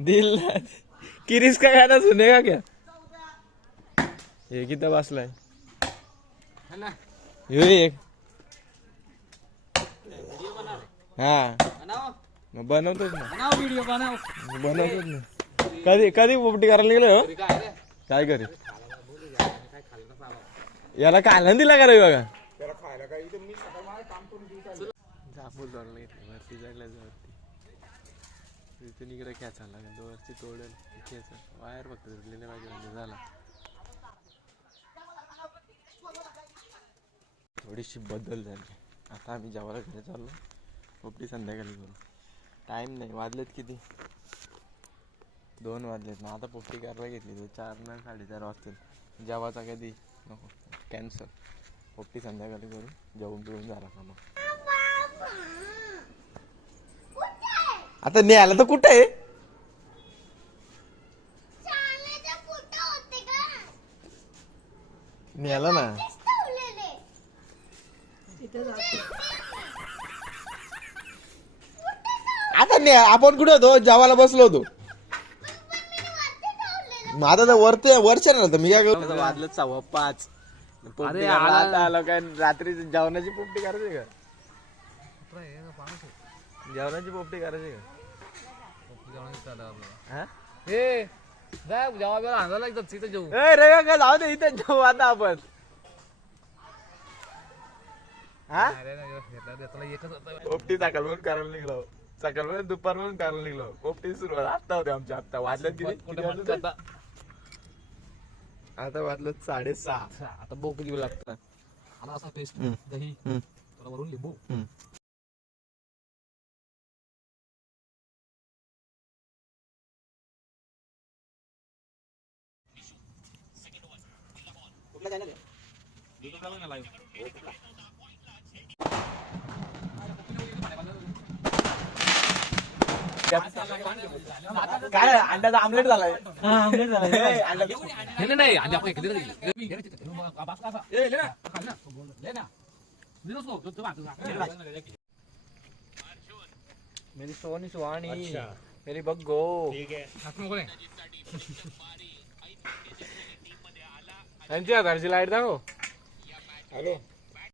दिल किरीस का गाना सुनेगा क्या? ये किती बसलाय यो एक. हा मग बनवतोच ना. बनवतोच ना. कधी कधी पोपटी करायला गेलो हो? काय करे याला काय दिला का रे बघा. जांभूळ तोडला घेतली वरती जायला वरती तिथून इकडे खेचायला लागेल वरती तोडेल खेच वायर फक्त तुटलेले पाहिजे म्हणजे झाला. थोडीशी बदल झाली. आता आम्ही जेवायला घरी चाललो. पोपटी संध्याकाळी करू. टाईम नाही वाजलेत किती 2 वाजलेत ना. आता पोपटी करायला घेतली तर 4 ना 4:30 वाजतील. जेवायचा कधी नको कॅन्सल. पोपटी संध्याकाळी करू. जेवून पिऊन झाला का मग. आता न्यायला तर कुठं आहे? न्यायला ना आता आपण कुठे होतो? जेवायला बसलो होतो. आता तर वरती वरच्या ना मी काय करतो वाजलं 5:15. पोपटी आता आलो काय रात्री जेवणाची पोपटी करायची का? जेवणाची पोपटी करायची का? रे का जाऊ दे इथे जेवू आता आपण. पोपटी सकाळ म्हणून करायला निघलो. सकाळ म्हणून दुपार म्हणून करायला निघलो. पोपटी सुरुवात आता होते आमच्या. आता वाजल्यात किती? आता वाजलं 6:30. आता बोक देऊ लागतं. आला असा पेस्ट दही वरून लिंबू काय अंड्याचा आमलेट झालाय. नाही आणि आपण मेरी सोनी सुहानी मेरी बग्गो. त्यांची घरची लाईट दाखव. हॅलो